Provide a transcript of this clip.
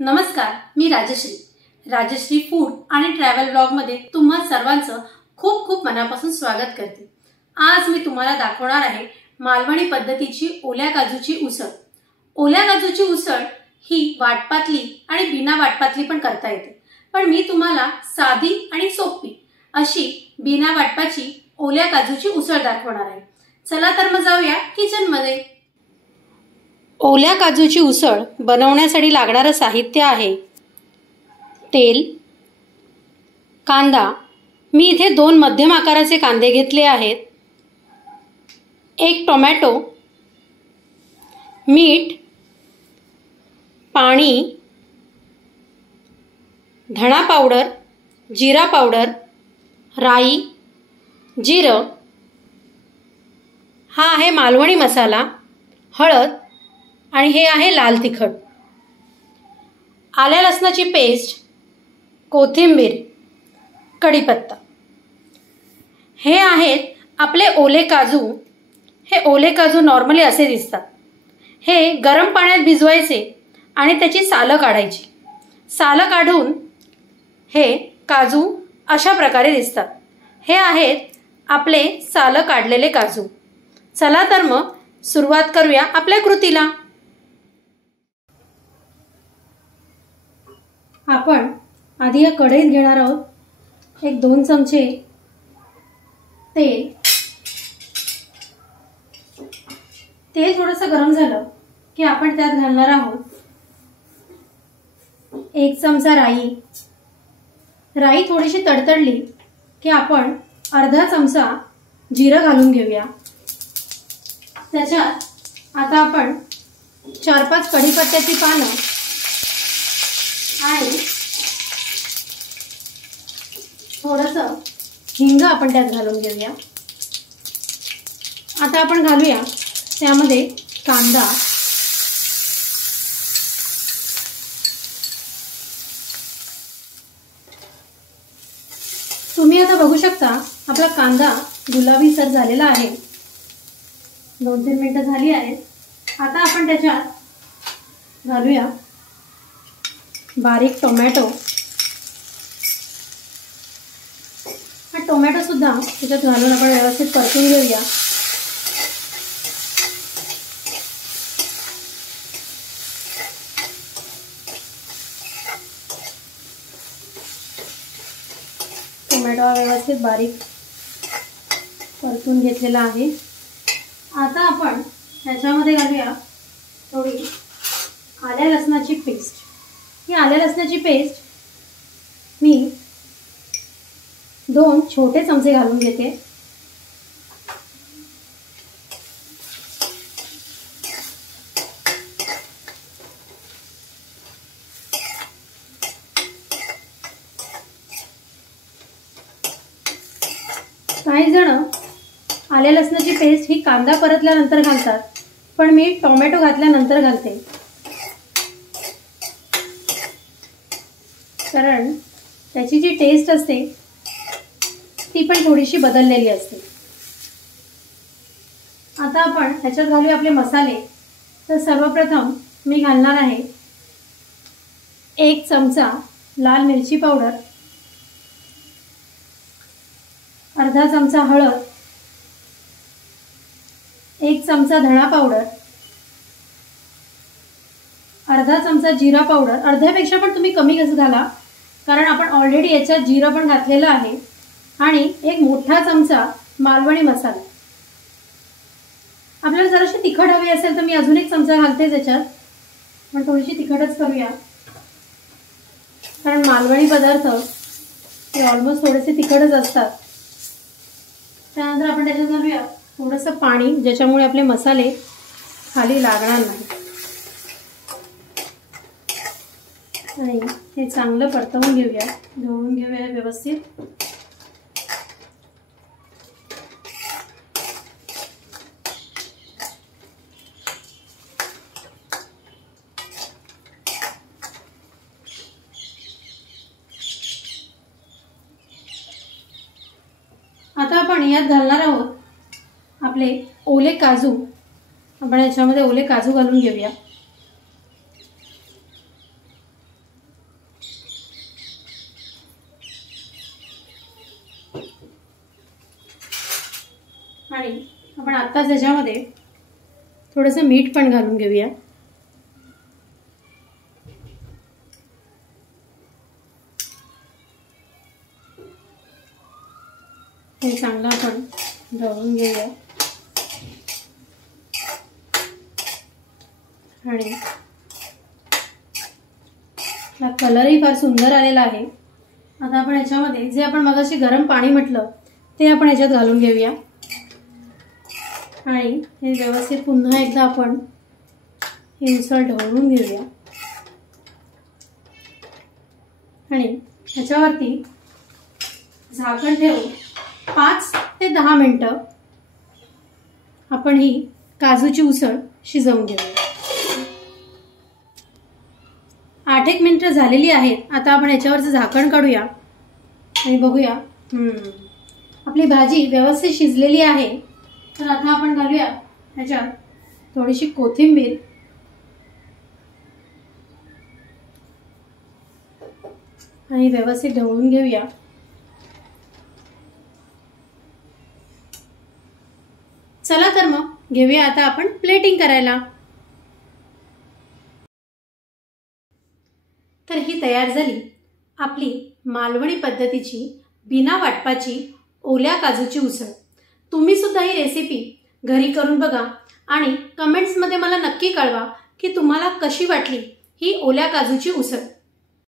नमस्कार, मी राजश्री फूड आणि travel blog मध्ये तुम्हा सर्वांचं खूप खूप मनापासून स्वागत करते। आज मी तुम्हाला दाखवणार आहे मालवणी पद्धतीची ओल्या काजूची उसळ। ओल्या काजूची उसळ ही वाटपातली आणि बिना वाटपातली पण करता येते, पण मी तुम्हाला साधी आणि सोपी अशी बिना वाटपाची ओल्या काजूची उसळ दाखवणार आहे। चला तर मग जाऊया किचन मध्ये। ओल्या काजूची उसळ बनवण्यासाठी लागणारे साहित्य आहे तेल, कांदा, मी इथे 2 मध्यम आकाराचे कांदे घेतले आहेत, 1 टोमॅटो, मीठ, पाणी, धणा पावडर, जिरा पावडर, राई, जिरं, हा आहे मालवणी मसाला, हळद आणि हे आहे लाल तिखट, आल्या लसणाची पेस्ट, कोथिंबीर, कढीपत्ता। हे आहेत आपले ओले काजू। हे ओले काजू नॉर्मली असे दिसतात। हे गरम पाण्यात भिजवायचे आणि त्याची सालं काढायची। सालं काढून हे काजू अशा प्रकारे दिसतात। हे आहेत आपले सालं काढलेले काजू। चला तर मग सुरुवात करूया आपल्या कृतीला। आपण आधी या कढईत घेणार आहोत 1-2 चमचे तेल। तेल थोडंसं गरम झालं की आपण त्यात घालणार आहोत 1 चमचा राई। राई थोडीशी तडतडली की आपण अर्धा चमचा जिरं घालून घेऊया। त्याच्यात आता आपण 4-5 कढीपत्त्याची पानं आणि थोडंसं हिंग आपण त्यात घालून घेऊया। आता आपण घालूया त्यामध्ये कांदा, तुम्ही आता बघू शकता आपला कांदा गुलाबीसर झालेला आहे। 2-3 मिनिटं झाली आहेत। आता आपण त्याच्यात घालूया बारीक टोमॅटो। हा टोमॅटो सुद्धा त्याच्यात घालून आपण व्यवस्थित परतून घेऊया। टोमॅटो हा व्यवस्थित बारीक परतून घेतलेला आहे। आता आपण त्याच्यामध्ये घालूया थोडी आल्या लसणाची पेस्ट। ही आल्या लसणाची पेस्ट मी 2 छोटे चमचे घालून घेते। काही जण आल्या लसणाची पेस्ट ही कांदा परतल्यानंतर घालतात, पण मी टोमॅटो घातल्यानंतर घालते, कारण त्याची जी टेस्ट असते ती पण थोडीशी बदललेली असते। आता आपण ह्याच्यात घालूया आपले मसाले। तर सर्वप्रथम मी घालणार आहे 1 चमचा लाल मिरची पावडर, अर्धा चमचा हळद, 1 चमचा धणा पावडर, अर्धा चमचा जिरा पावडर। अर्ध्यापेक्षा पण तुम्ही कमी घाला, कारण आपण ऑलरेडी याच्यात जिरं पण घातलेलं आहे, आणि 1 मोठा चमचा मालवणी मसाला। आपल्याला जराशी तिखट हवी असेल तर मी अजून 1 चमचा घालते त्याच्यात, पण थोडीशी तिखटच करूया, कारण मालवणी पदार्थ हे ऑलमोस्ट थोडेसे तिखटच असतात। त्यानंतर आपण त्याच्यात घालूया थोडंसं पाणी, ज्याच्यामुळे आपले मसाले खाली लागणार नाही, आणि हे चांगलं परतवून घेऊया, ढवळून घेऊया व्यवस्थित। आता आपण यात घालणार आहोत आपले ओले काजू। आपण याच्यामध्ये ओले काजू घालून घेऊया। आणि आपण आत्ताच त्याच्यामध्ये थोडंसं मीठ पण घालून घेऊया. हे चांगलं आपण ढवळून घेऊया. आणि हा कलरही फार सुंदर आलेला आहे. आता आपण याच्यामध्ये जे आपण मगाशी गरम पाणी म्हटलं ते आपण याच्यात घालून घेऊया. आणि हे व्यवस्थित पुन्हा एकदा आपण हे उसळ ढवळून घेऊया. आणि ह्याच्यावरती झाकण ठेवून 5 ते 10 मिनिटं आपण ही काजूची उसळ शिजवून घेऊया. 8-1 मिनिटं झालेली आहेत. आता आपण याच्यावरचं झाकण काढूया आणि बघूया. आपली भाजी व्यवस्थित शिजलेली आहे. तर आता आपण घालूया ह्याच्यात थोडीशी कोथिंबीर आणि व्यवस्थित ढवळून घेऊया. चला तर मग घेऊया आता आपण प्लेटिंग करायला. तर ही तयार झाली आपली मालवणी पद्धतीची बिना वाटपाची ओल्या काजूची उसळ. तुम्ही सुद्धा ही रेसिपी घरी करून बघा आणि कमेंट्समध्ये मला नक्की कळवा की तुम्हाला कशी वाटली ही ओल्या काजूची उसळ.